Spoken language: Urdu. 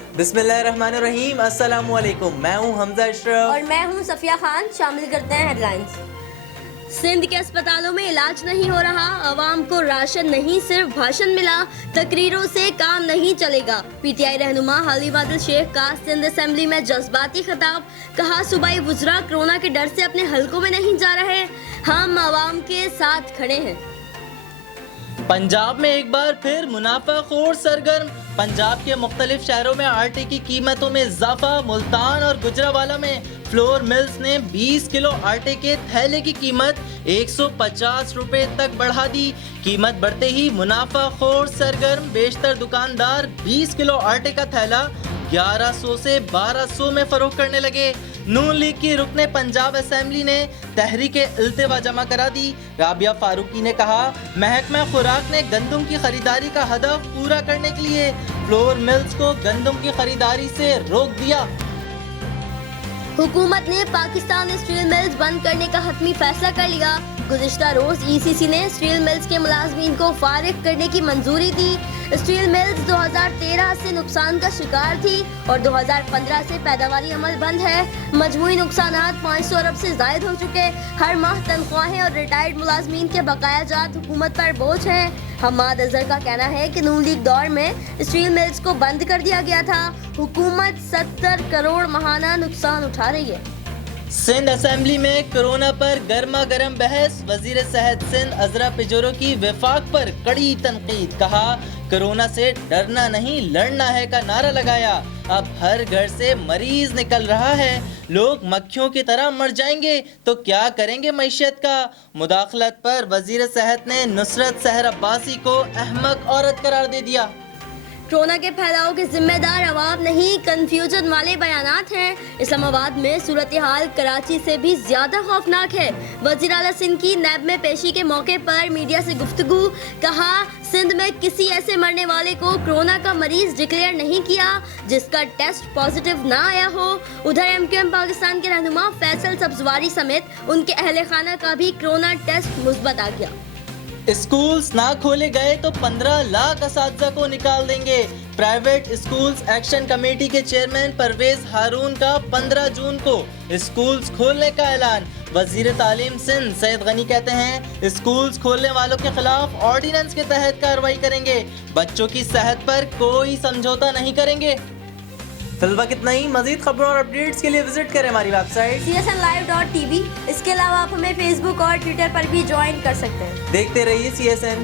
بسم اللہ الرحمن الرحیم، السلام علیکم، میں ہوں حمزہ اشرف اور میں ہوں صفیہ خان۔ شامل کرتے ہیں ہیڈ لائنز۔ سندھ کے اسپتالوں میں علاج نہیں ہو رہا، عوام کو راشن نہیں صرف بھاشن ملا، تقریروں سے کام نہیں چلے گا۔ پی ٹی آئی رہنما حالی وادل شیخ کا سندھ اسمبلی میں جذباتی خطاب، کہا صوبائی وزراء کرونا کے ڈر سے اپنے حلقوں میں نہیں جا رہے، ہم عوام کے ساتھ کھڑے ہیں۔ پنجاب میں ایک بار پھر منافع خور سرگرم، پنجاب کے مختلف شہروں میں آٹے کی قیمتوں میں اضافہ۔ ملتان اور گجرانوالہ میں فلور ملز نے 20 کلو آٹے کے تھیلے کی قیمت 150 روپے تک بڑھا دی۔ قیمت بڑھتے ہی منافع خور سرگرم، بیشتر دکاندار 20 کلو آٹے کا تھیلا 1100 سے 1200 میں فروخت کرنے لگے۔ نون لیگ کی رکن پنجاب اسمبلی نے تحریک التوا جمع کرا دی۔ رابعہ فاروقی نے کہا محکمہ خوراک نے گندم کی خریداری کا ہدف پورا کرنے کے لیے فلور ملز کو گندم کی خریداری سے روک دیا۔ حکومت نے پاکستان اسٹیل ملز بند کرنے کا حتمی فیصلہ کر لیا۔ گزشتہ روز ای سی سی نے اسٹیل ملز کے ملازمین کو فارغ کرنے کی منظوری دی۔ اسٹیل ملز 2013 سے نقصان کا شکار تھی اور 2015 سے پیداواری عمل بند ہے۔ مجموعی نقصانات 500 ارب سے زائد ہو چکے۔ ہر ماہ تنخواہیں اور ریٹائرڈ ملازمین کے بقایا جات حکومت پر بوجھ ہیں۔ حماد اظہر کا کہنا ہے کہ نون لیگ دور میں اسٹیل ملز کو بند کر دیا گیا تھا۔ حکومت 70 کروڑ ماہانہ نقصان اٹھا رہی ہے۔ سندھ اسمبلی میں کرونا پر گرما گرم بحث، وزیر صحت سندھ عذرا پجورو کی وفاق پر کڑی تنقید، کہا کرونا سے ڈرنا نہیں لڑنا ہے کا نعرہ لگایا۔ اب ہر گھر سے مریض نکل رہا ہے، لوگ مکھیوں کی طرح مر جائیں گے تو کیا کریں گے معیشت کا۔ مداخلت پر وزیر صحت نے نصرت سحر عباسی کو احمق عورت قرار دے دیا۔ کورونا کے پھیلاؤ کے ذمہ دار عوام نہیں، کنفیوژن والے بیانات ہیں۔ اسلام آباد میں صورتحال کراچی سے بھی زیادہ خوفناک ہے۔ وزیر اعلیٰ سندھ کی نیب میں پیشی کے موقع پر میڈیا سے گفتگو، کہا سندھ میں کسی ایسے مرنے والے کو کورونا کا مریض ڈکلیئر نہیں کیا جس کا ٹیسٹ پازیٹیو نہ آیا ہو۔ ادھر ایم کیو ایم پاکستان کے رہنما فیصل سبزواری سمیت ان کے اہل خانہ کا بھی کورونا ٹیسٹ مثبت آ گیا۔ اسکولز نہ کھولے گئے تو 15 لاکھ اساتذہ کو نکال دیں گے۔ پرائیوٹ اسکولز ایکشن کمیٹی کے چیئرمین پرویز ہارون کا 15 جون کو اسکولز کھولنے کا اعلان۔ وزیر تعلیم سندھ سید غنی کہتے ہیں اسکولز کھولنے والوں کے خلاف آرڈیننس کے تحت کارروائی کریں گے، بچوں کی صحت پر کوئی سمجھوتا نہیں کریں گے۔ فی الوقت اتنا ہی۔ مزید خبروں اور اپڈیٹس کے لیے وزٹ کریں ہماری ویب سائٹ CSNlive.tv۔ اس کے علاوہ آپ ہمیں فیس بک اور ٹویٹر پر بھی جوائن کر سکتے ہیں۔ دیکھتے رہیے CSN۔